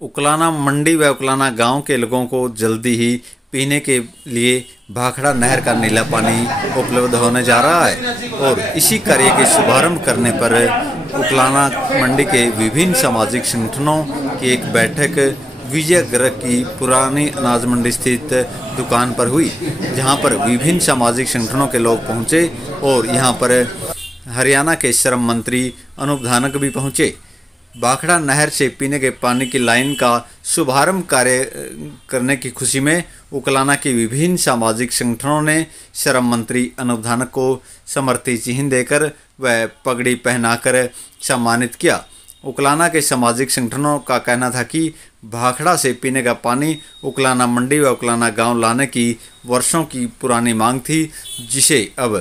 उकलाना मंडी व उकलाना गांव के लोगों को जल्दी ही पीने के लिए भाखड़ा नहर का नीला पानी उपलब्ध होने जा रहा है और इसी कार्य के शुभारंभ करने पर उकलाना मंडी के विभिन्न सामाजिक संगठनों की एक बैठक विजयगृह की पुरानी अनाज मंडी स्थित दुकान पर हुई, जहां पर विभिन्न सामाजिक संगठनों के लोग पहुंचे और यहां पर हरियाणा के श्रम मंत्री अनूप धानक भी पहुंचे। भाखड़ा नहर से पीने के पानी की लाइन का शुभारंभ कार्य करने की खुशी में उकलाना के विभिन्न सामाजिक संगठनों ने श्रम मंत्री अनूप धानक को समर्थी चिन्ह देकर व पगड़ी पहनाकर सम्मानित किया। उकलाना के सामाजिक संगठनों का कहना था कि भाखड़ा से पीने का पानी उकलाना मंडी व उकलाना गांव लाने की वर्षों की पुरानी मांग थी, जिसे अब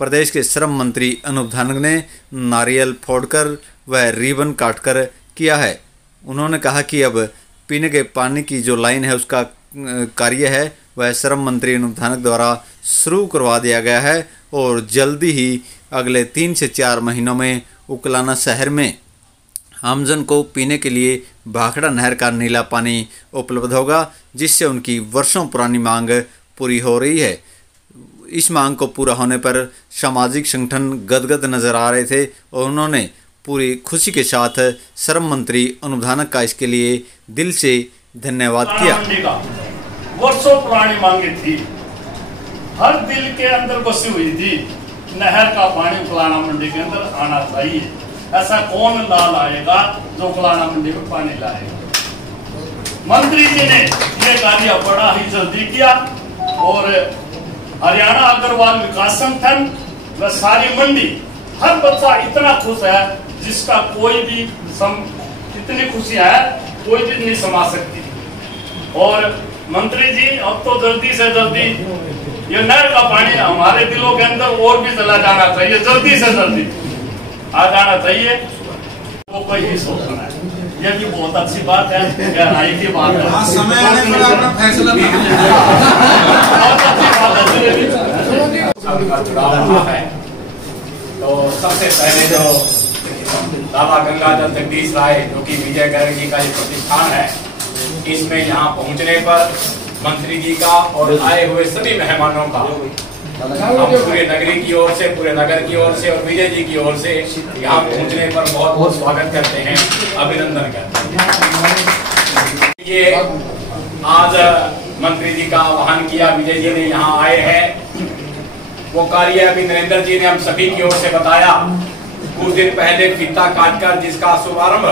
प्रदेश के श्रम मंत्री अनूप धानक ने नारियल फोड़कर व रिबन काटकर किया है। उन्होंने कहा कि अब पीने के पानी की जो लाइन है उसका कार्य है वह श्रम मंत्री अनूप धानक द्वारा शुरू करवा दिया गया है और जल्दी ही अगले 3 से 4 महीनों में उकलाना शहर में आमजन को पीने के लिए भाखड़ा नहर का नीला पानी उपलब्ध होगा, जिससे उनकी वर्षों पुरानी मांग पूरी हो रही है। इस मांग को पूरा होने पर सामाजिक संगठन गदगद नजर आ रहे थे और उन्होंने पूरी खुशी के साथ श्रम मंत्री अनूप धानक का इसके लिए दिल से धन्यवाद किया। वर्षों पुरानी मांगे थी, हर दिल के अंदर बसी हुई थी, नहर का पानी उकलाना मंडी के अंदर आना चाहिए। ऐसा कौन ला लाएगा जो उकलाना मंडी में पानी लाएगा। मंत्री जी ने ये कार्य बड़ा ही जल्दी किया और हरियाणा अग्रवाल विकास संगठन व सारी मंडी, हर बच्चा इतना खुश है जिसका कोई भी इतनी खुशी है कोई भी नहीं समा सकती। और मंत्री जी अब तो जल्दी से जल्दी ये नहर का पानी हमारे दिलों के अंदर और भी चला जाना चाहिए, जल्दी से जल्दी आ जाना चाहिए। वो कोई ही सोचना है, ये भी बहुत अच्छी बात है, गहराई की बात है। समय आने पर अपना फैसला बहुत अच्छी बात है। तो सबसे पहले जो बाबा गंगाधर जगदीश राय जो कि विजयगृह जी का एक प्रतिष्ठान है, इसमें यहाँ पहुँचने पर मंत्री जी का और आए हुए सभी मेहमानों का हम पूरे नगरी की ओर से, पूरे नगर की ओर से और विजय जी की ओर से यहाँ पहुँचने पर बहुत बहुत स्वागत करते हैं, अभिनंदन करते हैं। ये आज मंत्री जी का आह्वान किया, विजय जी ने यहाँ आए हैं, वो कार्य अभी नरेंद्र जी ने हम सभी की ओर से बताया। कुछ दिन पहले फीता काटकर जिसका शुभारंभ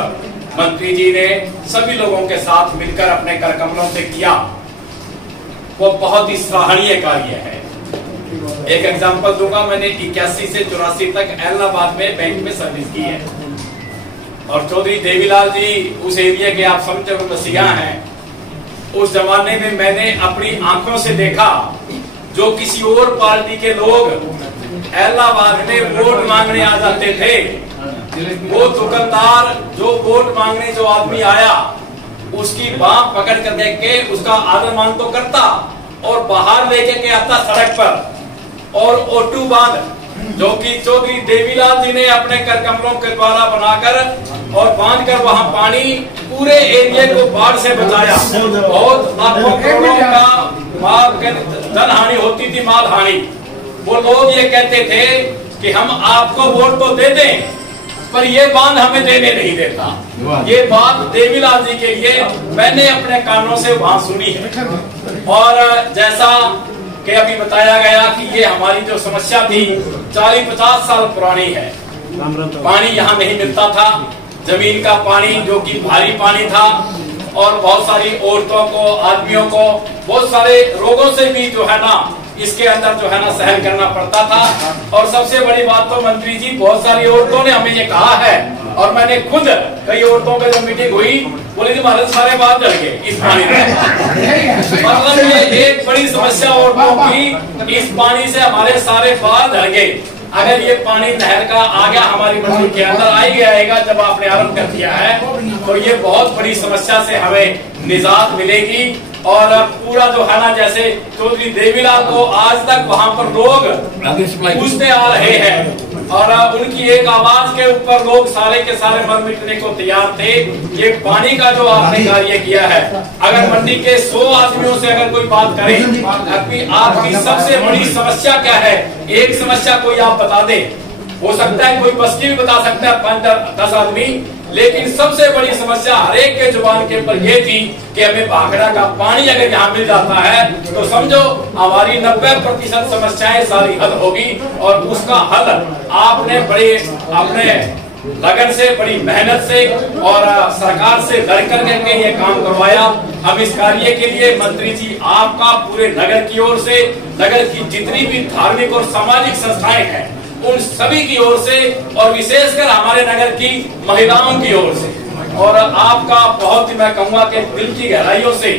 मंत्री जी ने सभी लोगों के साथ मिलकर अपने करकमलों से किया, वो बहुत ही सराहनीय कार्य है। एक एग्जांपल दूंगा, मैंने 81 से 84 तक इलाहाबाद में बैंक में सर्विस की है और चौधरी देवीलाल जी उस एरिया के आप समझे बसिया हैं। उस जमाने में मैंने अपनी आंखों से देखा जो किसी और पार्टी के लोग इलाहाबाद में वोट मांगने आ जाते थे, वो दुकानदार जो वोट मांगने जो आदमी आया उसकी बाह पकड़ कर देख के उसका आदर मान तो करता और बाहर लेके के आता सड़क पर, और ओटू बांध जो कि चौधरी देवीलाल जी ने अपने करकमलों के द्वारा बनाकर और बांधकर वहां पानी पूरे एरिया को बाढ़ से बचाया। बहुत लाखों करोड़ों का धन हानि होती थी, माल हानि। वो लोग ये कहते थे कि हम आपको वोट तो दे दें पर ये बांध हमें देने नहीं देता। ये बात देवीलाल जी के लिए मैंने अपने कानों से वहां सुनी है। और जैसा कि अभी बताया गया कि ये हमारी जो समस्या थी 40-50 साल पुरानी है। पानी यहाँ नहीं मिलता था, जमीन का पानी जो कि भारी पानी था और बहुत सारी औरतों को, आदमियों को बहुत सारे रोगों से भी जो है ना इसके अंदर जो है ना सहन करना पड़ता था। और सबसे बड़ी बात तो मंत्री जी, बहुत सारी औरतों ने हमें ये कहा है और मैंने खुद कई औरतों का जो मीटिंग हुई बोले हमारे सारे बात जल गए इस पानी में। मतलब ये एक बड़ी समस्या औरतों की, इस पानी से हमारे सारे बाल जल गए। अगर ये पानी नहर का आ गया हमारी मंडी के अंदर आएगा जब आपने आरंभ कर दिया है, तो ये बहुत बड़ी समस्या से हमें निजात मिलेगी। और पूरा जो है ना, जैसे चौधरी देवीलाल को आज तक वहाँ पर लोग पूछते आ रहे हैं और उनकी एक आवाज के ऊपर लोग सारे के सारे मर मिटने को तैयार थे। ये पानी का जो आपने कार्य किया है, अगर मंडी के 100 आदमियों से अगर कोई बात करे आपकी सबसे बड़ी समस्या क्या है, एक समस्या कोई आप बता दे, हो सकता है कोई बस की भी बता सकता है 5-10 आदमी, लेकिन सबसे बड़ी समस्या हरेक के जुबान के ऊपर ये थी कि हमें भाखड़ा का पानी अगर यहाँ मिल जाता है तो समझो हमारी 90% समस्याएं सारी हल होगी। और उसका हल आपने बड़े अपने लगन से, बड़ी मेहनत से और सरकार से लड़ करके ये काम करवाया। हम इस कार्य के लिए मंत्री जी आपका पूरे नगर की ओर से, नगर की जितनी भी धार्मिक और सामाजिक संस्थाएं हैं उन सभी की ओर से और विशेषकर हमारे नगर की महिलाओं की ओर से और आपका बहुत ही, मैं कहूँगा कि दिल की गहराइयों से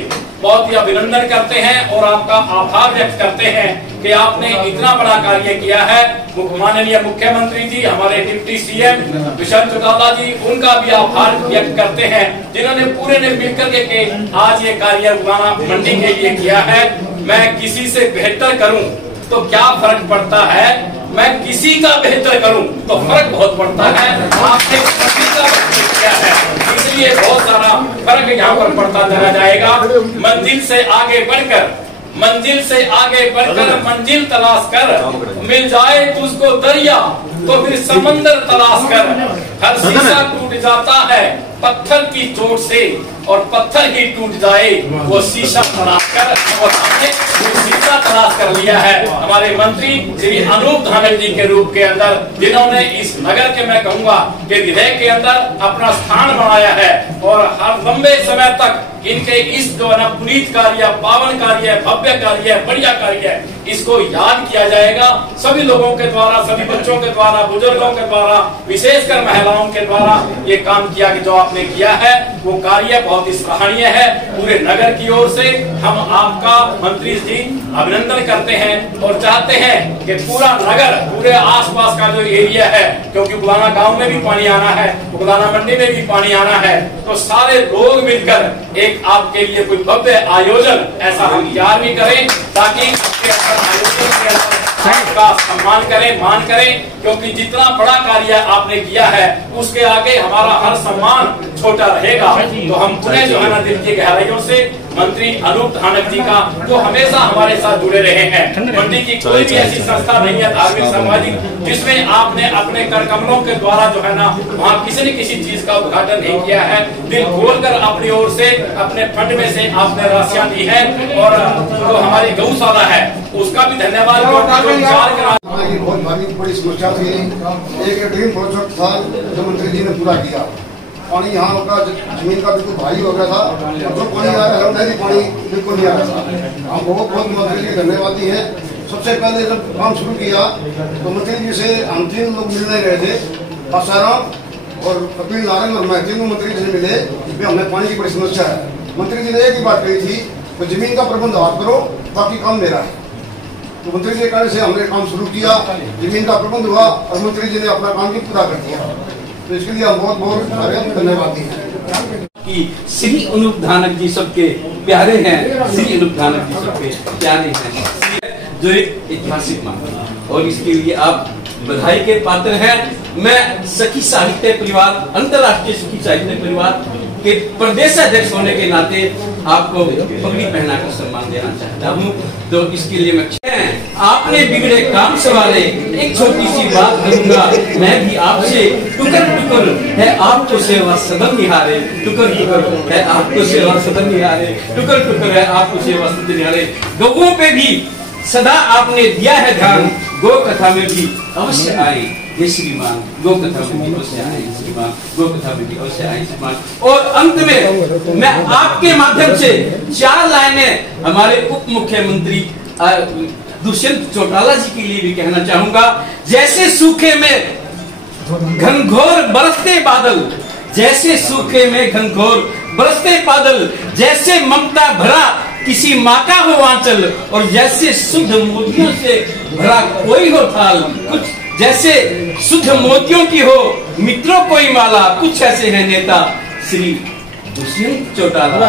बहुत ही अभिनंदन करते हैं और आपका आभार व्यक्त करते हैं कि आपने इतना बड़ा कार्य किया है। माननीय मुख्यमंत्री जी, हमारे डिप्टी सीएम दुष्यंत चौटाला जी, उनका भी आभार व्यक्त करते हैं जिन्होंने पूरे ने मिलकर के आज ये कार्य उगाना मंडी के लिए किया है। मैं किसी से बेहतर करूं तो क्या फर्क पड़ता है, मैं किसी का बेहतर करूं तो फर्क बहुत पड़ता है। आपने किसी का बेहतर किया है, इसलिए बहुत सारा फर्क यहाँ पर पड़ता चला जाएगा। मंजिल से आगे बढ़कर मंजिल तलाश कर, मिल जाए तुझको दरिया तो फिर समंदर तलाश कर। हर शीशा टूट जाता है पत्थर की चोट से और पत्थर ही टूट जाए वो शीशा तलाश कर। और हमने शीशा तलाश कर लिया है हमारे मंत्री श्री अनूप धानक जी के रूप के अंदर, जिन्होंने इस नगर के, मैं कहूँगा कि हृदय के अंदर अपना स्थान बनाया है। और हर लंबे समय तक इनके इस जो है ना पुनीत कार्य, पावन कार्य, भव्य कार्य, बढ़िया कार्य, इसको याद किया जाएगा सभी लोगों के द्वारा, सभी बच्चों के द्वारा, बुजुर्गों के द्वारा, विशेषकर महिलाओं के द्वारा ये काम किया कि जो आपने किया है वो कार्य बहुत ही सराहनीय है। पूरे नगर की ओर से हम आपका मंत्री जी अभिनंदन करते हैं और चाहते हैं कि पूरा नगर, पूरे आसपास का जो एरिया है, क्योंकि बुलाना गांव में भी पानी आना है, बुलाना मंडी में भी पानी आना है, तो सारे लोग मिलकर एक आपके लिए कोई भव्य आयोजन ऐसा हम तैयार भी करें ताकि का सम्मान करें, मान करें, क्योंकि जितना बड़ा कार्य आपने किया है उसके आगे हमारा हर सम्मान छोटा रहेगा। तो हम पुनः जो है ना दिल की गहराइयों से मंत्री अनूप धानक जी का, जो हमेशा हमारे साथ जुड़े रहे हैं, मंडी की कोई भी ऐसी संस्था नहीं है धार्मिक सामाजिक जिसमें आपने अपने कर कमलों के द्वारा जो है ना वहाँ किसी न किसी चीज का उद्घाटन नहीं किया है। दिल खोलकर अपनी ओर से, अपने फंड में से आपने राशियां दी है और जो हमारी गौशाला है उसका भी धन्यवाद। बहुत बड़ी समस्या थी, एक ड्रीम प्रोजेक्ट था जो मंत्री जी ने पूरा किया। पानी यहाँ का जमीन का बिल्कुल भारी हो गया था, जो पानी आ रहा है नदी पानी बिल्कुल नहीं आ रहा था। हम बहुत मंत्री जी धन्यवादी हैं। सबसे पहले जब काम शुरू किया तो मंत्री जी से हम 3 लोग मिलने गए थे, आसाराम और कपिल नारायण और मैं, तीनों मंत्री जी से मिले कि हमें पानी की बड़ी समस्या है। मंत्री जी ने एक ही बात कही थी, तो जमीन का प्रबंध आप करो, बाकी काम मेरा है। तो मंत्री जी के कहने से हमने काम शुरू किया, जमीन का प्रबंध हुआ और मंत्री जी ने अपना काम भी पूरा कर दिया। तो इसके लिए हम बहुत बहुत धन्यवादी हैं। कि श्री अनूप धानक जी सबके प्यारे हैं, श्री अनूप धानक जी सबके प्यारे हैं, जो एक ऐतिहासिक मामला और इसके लिए आप बधाई के पात्र हैं। मैं सखी साहित्य परिवार, अंतर्राष्ट्रीय सखी साहित्य परिवार के प्रदेश अध्यक्ष होने के नाते आपको पगड़ी पहनाकर सम्मान देना चाहता हूँ। तो इसके लिए मैं आपने बिगड़े काम सवारे, एक छोटी सी बात करूंगा मैं भी आपसे। टुकर टुकर है आपको सेवा सदन निहारे, टुकर टुकर है आपको सेवा सदन निहारे, टुकर टुकर है आपको सेवा सदन निहारे। गौओं पे भी सदा आपने दिया है ध्यान, गौ कथा में भी अवश्य आए ये श्रीमान, गौ कथा में भी अवश्य आए श्रीमान, गौ कथा में भी अवश्य आए श्रीमान। और अंत में मैं आपके माध्यम से 4 लाइनें हमारे उप मुख्यमंत्री दुष्यंत चौटाला जी के लिए भी कहना चाहूंगा। जैसे सूखे में घनघोर बरसते बादल, जैसे सूखे में घनघोर बरसते बादल, जैसे ममता भरा किसी माँ का हो आंचल, और जैसे शुद्ध मोतियों से भरा कोई हो थाल, कुछ जैसे शुद्ध मोतियों की हो मित्रों कोई माला, कुछ ऐसे है नेता श्री दुष्यंत चौटाला।